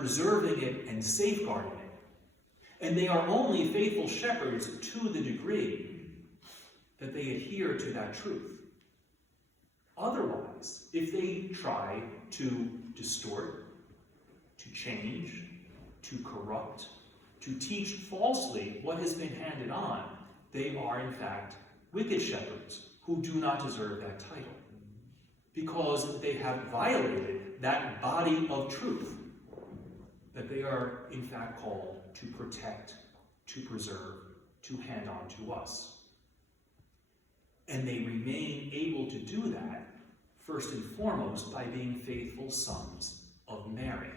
preserving it and safeguarding it. And they are only faithful shepherds to the degree that they adhere to that truth. Otherwise, if they try to distort, to change, to corrupt, to teach falsely what has been handed on, they are in fact wicked shepherds who do not deserve that title, because they have violated that body of truth that they are in fact called to protect, to preserve, to hand on to us. And they remain able to do that first and foremost by being faithful sons of Mary.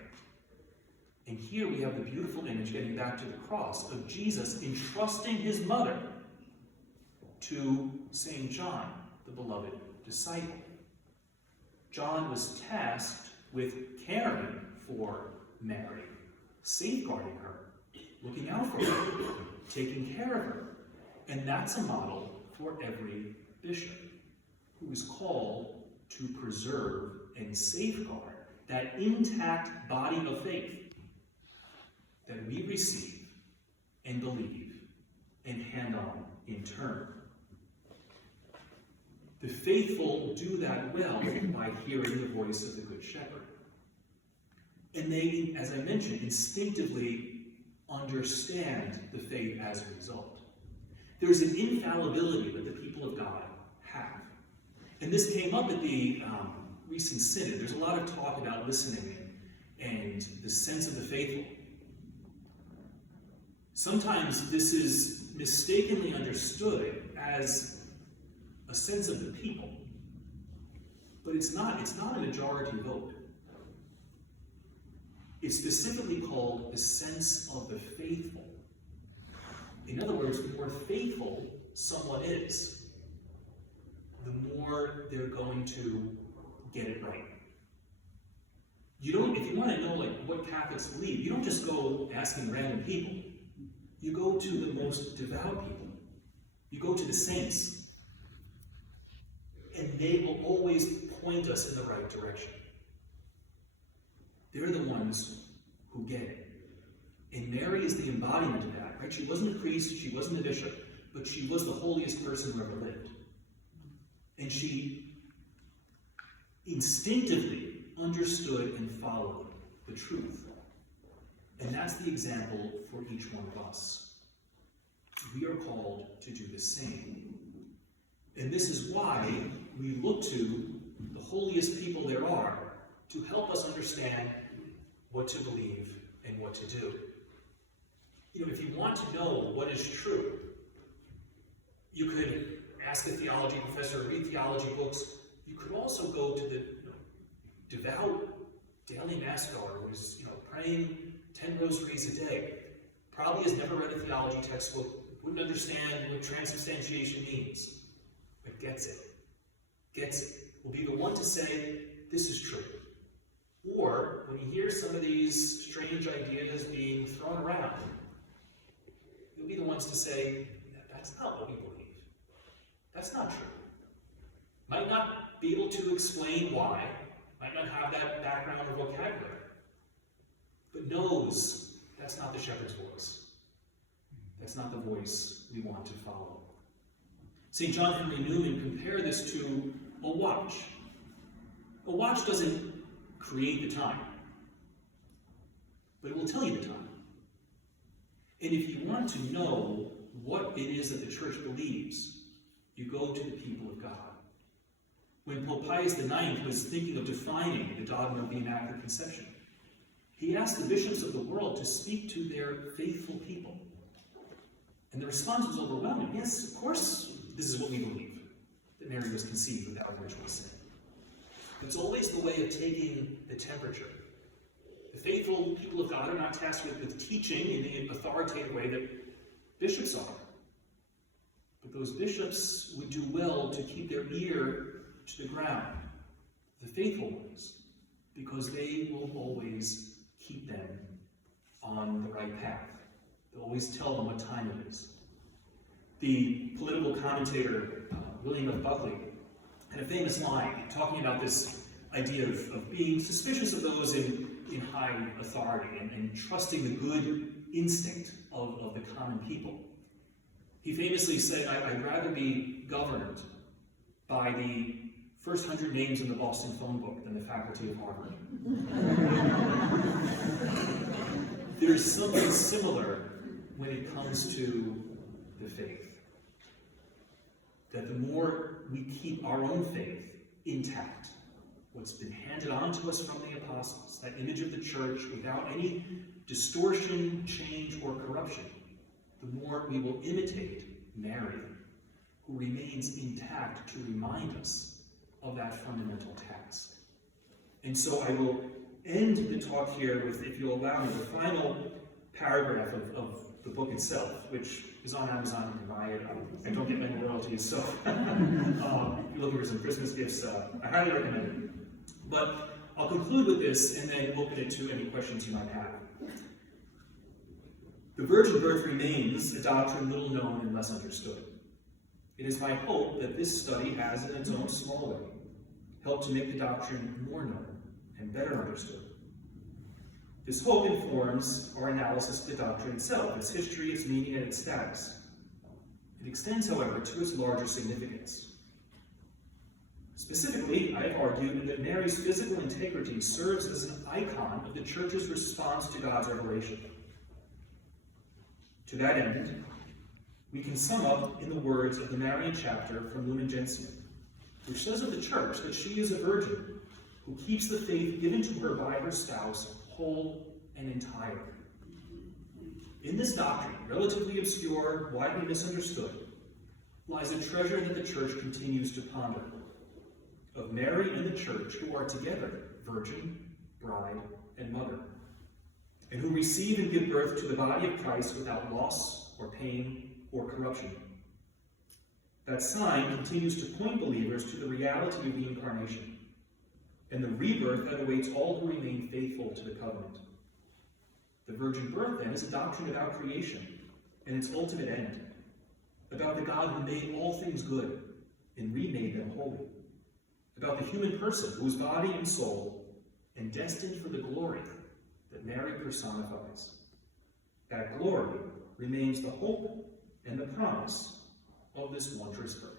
And here we have the beautiful image, getting back to the cross, of Jesus entrusting his mother to St. John, the beloved disciple. John was tasked with caring for Mary, safeguarding her, looking out for her, taking care of her. And that's a model for every bishop who is called to preserve and safeguard that intact body of faith that we receive and believe and hand on in turn. The faithful do that well by hearing the voice of the Good Shepherd. And they, as I mentioned, instinctively understand the faith as a result. There's an infallibility that the people of God have. And this came up at the recent synod. There's a lot of talk about listening and the sense of the faithful. Sometimes this is mistakenly understood as a sense of the people. But it's not a majority vote. It's specifically called the sense of the faithful. In other words, the more faithful someone is, the more they're going to get it right. If you want to know what Catholics believe, you don't just go asking random people. You go to the most devout people. You go to the saints. And they will always point us in the right direction. They're the ones who get it. And Mary is the embodiment of that, right? She wasn't a priest, she wasn't a bishop, but she was the holiest person who ever lived. And she instinctively understood and followed the truth. And that's the example for each one of us. We are called to do the same. And this is why we look to the holiest people there are to help us understand what to believe and what to do. If you want to know what is true, you could ask a theology professor, read theology books. You could also go to the devout daily mass goer who's praying 10 rosaries a day, probably has never read a theology textbook, wouldn't understand what transubstantiation means, but gets it, will be the one to say, this is true. Or, when you hear some of these strange ideas being thrown around, you'll be the ones to say, that's not what we believe. That's not true. Might not be able to explain why, might not have that background or vocabulary, but knows that's not the shepherd's voice. That's not the voice we want to follow. St. John Henry Newman compared this to a watch. A watch doesn't create the time, but it will tell you the time. And if you want to know what it is that the church believes, you go to the people of God. When Pope Pius IX was thinking of defining the dogma of the Immaculate Conception, he asked the bishops of the world to speak to their faithful people. And the response was overwhelming. Yes, of course, this is what we believe, that Mary was conceived without ritual sin. It's always the way of taking the temperature. The faithful people of God are not tasked with teaching in the authoritative way that bishops are. But those bishops would do well to keep their ear to the ground, the faithful ones, because they will always keep them on the right path. They'll always tell them what time it is. The political commentator, William F. Buckley, had a famous line talking about this idea of being suspicious of those in in high authority and trusting the good instinct of the common people. He famously said, I'd rather be governed by the first 100 names in the Boston phone book than the faculty of Harvard. There's something similar when it comes to the faith. That the more we keep our own faith intact, what's been handed on to us from the apostles, that image of the church without any distortion, change, or corruption, the more we will imitate Mary, who remains intact to remind us of that fundamental task. And so I will end the talk here with, if you'll allow me, the final paragraph of the book itself, which is on Amazon. You can buy it. I don't get many royalties, so if you're looking for some Christmas gifts, I highly recommend it. But I'll conclude with this and then open it to any questions you might have. The virgin birth remains a doctrine little known and less understood. It is my hope that this study has, in its own small way, helped to make the doctrine more known and better understood. This hope informs our analysis of the doctrine itself, its history, its meaning, and its status. It extends, however, to its larger significance. Specifically, I have argued that Mary's physical integrity serves as an icon of the Church's response to God's revelation. To that end, we can sum up in the words of the Marian chapter from Lumen Gentium, which says of the Church that she is a virgin who keeps the faith given to her by her spouse whole and entire. In this doctrine, relatively obscure, widely misunderstood, lies a treasure that the Church continues to ponder, of Mary and the Church who are together virgin, bride, and mother, and who receive and give birth to the body of Christ without loss or pain or corruption. That sign continues to point believers to the reality of the Incarnation and the rebirth that awaits all who remain faithful to the covenant. The virgin birth, then, is a doctrine about creation and its ultimate end, about the God who made all things good and remade them holy, about the human person whose body and soul and destined for the glory that Mary personifies. That glory remains the hope and the promise of this wondrous birth.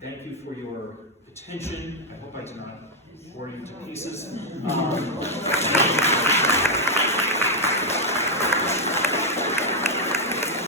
Thank you for your attention. I hope I did not bore you to pieces.